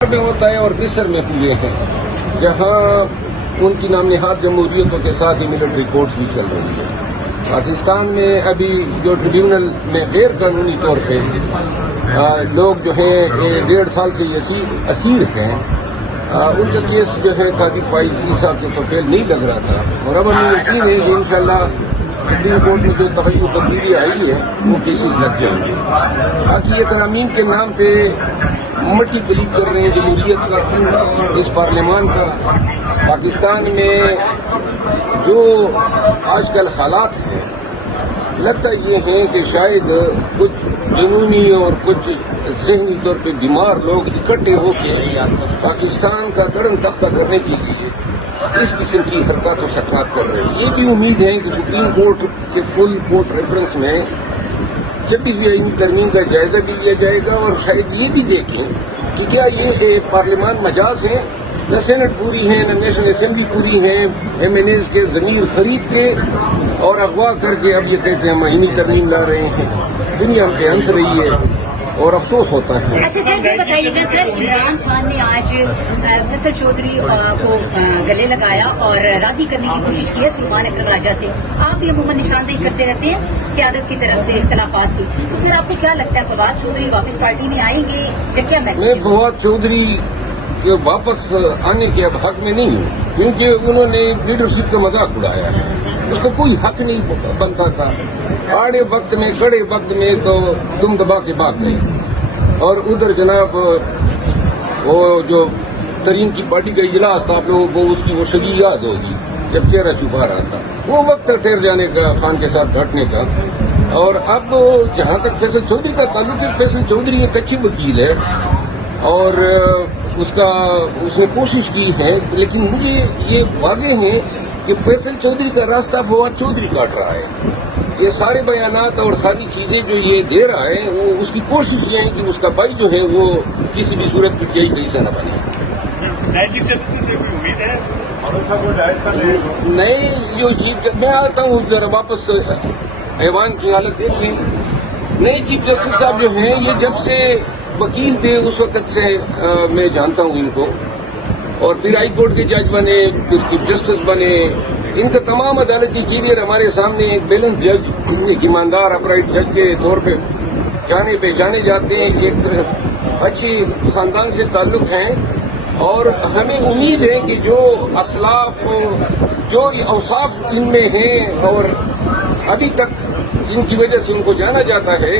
میں ہوتا ہے اور مصر میں ہوئے ہیں جہاں ان کی نام نہاد جمہوریتوں کے ساتھ ہی ملٹری کورٹس بھی چل رہی ہے۔ پاکستان میں ابھی جو ٹریبیونل میں غیر قانونی طور پہ لوگ جو ہیں 1.5 سال سے اسیر ہیں، ان کا کیس جو ہے قاضی فائز عیسیٰ کے تو فیل نہیں لگ رہا تھا، اور اب ہم یقین ہے کہ انشاءاللہ سپریم کورٹ میں جو تبدیلی آئی ہے وہ کیسز لگ جائیں گے۔ باقی یہ ترامیم کے نام پہ مٹی پلیت کر رہے ہیں جمہوریت کا، اس پارلیمان کا۔ پاکستان میں جو آج کل حالات ہیں، لگتا یہ ہے کہ شاید کچھ جنونی اور کچھ ذہنی طور پہ بیمار لوگ اکٹھے ہو کے پاکستان کا گڑن تختہ کرنے کے لیے اس قسم کی حرکات و سکنات کر رہے ہیں۔ یہ بھی امید ہے کہ سپریم کورٹ کے فل کورٹ ریفرنس میں 26ویں آئینی ترمیم کا جائزہ بھی لیا جائے گا، اور شاید یہ بھی دیکھیں کہ کیا یہ پارلیمان مجاز ہے، نہ سینٹ پوری ہے، نہ نیشنل اسمبلی پوری ہے، ایم این ایز کے ضمیر خرید کے اور اغوا کر کے اب یہ کہتے ہیں ہم آئینی ترمیم لا رہے ہیں۔ دنیا ہم پہ ہنس رہی ہے اور افسوس ہوتا ہے۔ اچھا سر، یہ بتائیے گا سر، عمران خان نے آج فیصل چودھری کو گلے لگایا اور راضی کرنے کی کوشش کی ہے سلطان اکرم راجہ سے۔ آپ بھی عموماً نشاندہی کرتے رہتے ہیں قیادت کی طرف سے اختلافات کی، تو سر آپ کو کیا لگتا ہے فواد چودھری واپس پارٹی میں آئیں گے یا کیا میں میسج؟ فواد چودھری کے واپس آنے کے اب حق میں نہیں ہوں، کیونکہ انہوں نے لیڈرشپ کا مذاق اڑایا ہے۔ اس کو کوئی حق نہیں بنتا تھا۔ آڑے وقت میں کڑے وقت میں تو دم دبا کے بات گئی، اور ادھر جناب وہ جو ترین کی پارٹی کا اجلاس تھا، آپ لوگوں کو اس کی وہ شگی یاد ہوگی جب چہرہ چھپا رہا تھا، وہ وقت ٹھہر جانے کا، خان کے ساتھ بیٹھنے کا۔ اور اب جہاں تک فیصل چودھری کا تعلق ہے، فیصل چودھری ایک اچھی وکیل ہے اور اس نے کوشش کی ہے، لیکن مجھے یہ واضح ہے کہ فیصل چودھری کا راستہ فواد چودھری کاٹ رہا ہے۔ یہ سارے بیانات اور ساری چیزیں جو یہ دے رہا ہے، وہ اس کی کوشش یہ ہے کہ اس کا بھائی جو ہے وہ کسی بھی صورت کی یہی کہیں سے نہ بنے۔ نئے چیف جسٹس سے کوئی امید ہے؟ نئے جو چیف، میں آتا ہوں ذرا واپس ایوان کی حالت دیکھیں۔ نئے چیف جسٹس صاحب جو ہیں، یہ جب سے وکیل تھے اس وقت سے میں جانتا ہوں ان کو، اور پھر ہائی کورٹ کے جج بنے، پھر چیف جسٹس بنے۔ ان کا تمام عدالتی کیریئر ہمارے سامنے ایک بیلنس جج، ایک ایماندار اپرائٹ جج کے طور پہ جانے پہچانے جاتے ہیں، ایک اچھی خاندان سے تعلق ہیں، اور ہمیں امید ہے کہ جو اسلاف، جو اوصاف ان میں ہیں اور ابھی تک جن کی وجہ سے ان کو جانا جاتا ہے،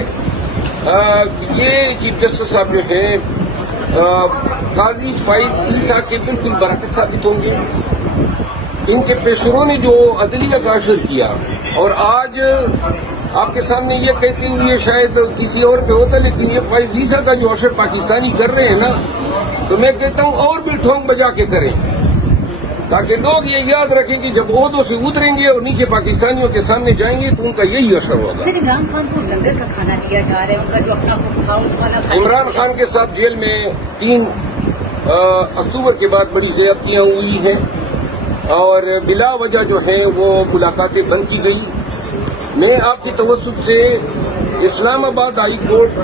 یہ چیف جسٹس صاحب جو ہیں قاضی فائز عیسیٰ کے بالکل برعکس ثابت ہوں گے۔ ان کے پیشروں نے جو عدلیہ کا اشر کیا، اور آج آپ کے سامنے یہ کہتے ہوئے شاید کسی اور پہ ہوتا، لیکن یہ فائز عیسیٰ کا جو اشر پاکستانی کر رہے ہیں نا، تو میں کہتا ہوں اور بھی ٹھونگ بجا کے کریں، تاکہ لوگ یہ یاد رکھیں کہ جب عہدوں سے اتریں گے اور نیچے پاکستانیوں کے سامنے جائیں گے تو ان کا یہی اثر ہوگا۔ سر، عمران خان کو لنگر کا کھانا دیا جا رہا ہے، ان کا جو اپنا حکم تھا اس والا عمران خان کے ساتھ جیل میں 3 اکتوبر کے بعد بڑی زیادتیاں ہوئی ہیں، اور بلا وجہ جو ہیں وہ ملاقاتیں بند کی گئی۔ میں آپ کی توسط سے اسلام آباد ہائی کورٹ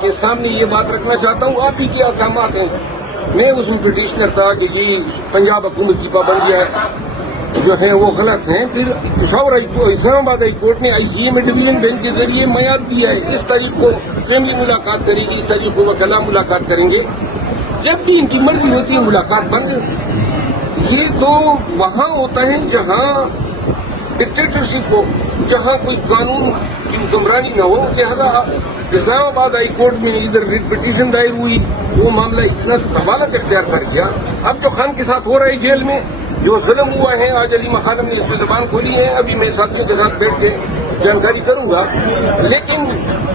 کے سامنے یہ بات رکھنا چاہتا ہوں، آپ ہی کے احکامات ہیں۔ میں اس میں پٹیشنر تھا کہ یہ پنجاب حکومت کی پابندیاں جو ہیں وہ غلط ہیں۔ پھر پشاور اسلام آباد ہائی کورٹ نے آئی سی اے میں ڈویژن بینچ کے ذریعے میعاد دیا ہے، اس تاریخ کو فیملی ملاقات کرے گی، اس تاریخ کو وکلاء ملاقات کریں گے۔ جب بھی ان کی مرضی ہوتی ہے ملاقات بند۔ یہ تو وہاں ہوتا ہے جہاں ڈکٹیٹرشپ ہو، جہاں کوئی قانون کی حکمرانی نہ ہو۔ لہذا اسلام آباد ہائی کورٹ میں ادھر ریٹ پٹیشن دائر ہوئی، وہ معاملہ اتنا طوالت اختیار کر گیا۔ اب جو خان کے ساتھ ہو رہا ہے جیل میں، جو ظلم ہوا ہے، آج علی خانم نے اس پہ زبان کھولی ہے، ابھی میں ساتھیوں کے ساتھ بیٹھ کے جانکاری کروں گا، لیکن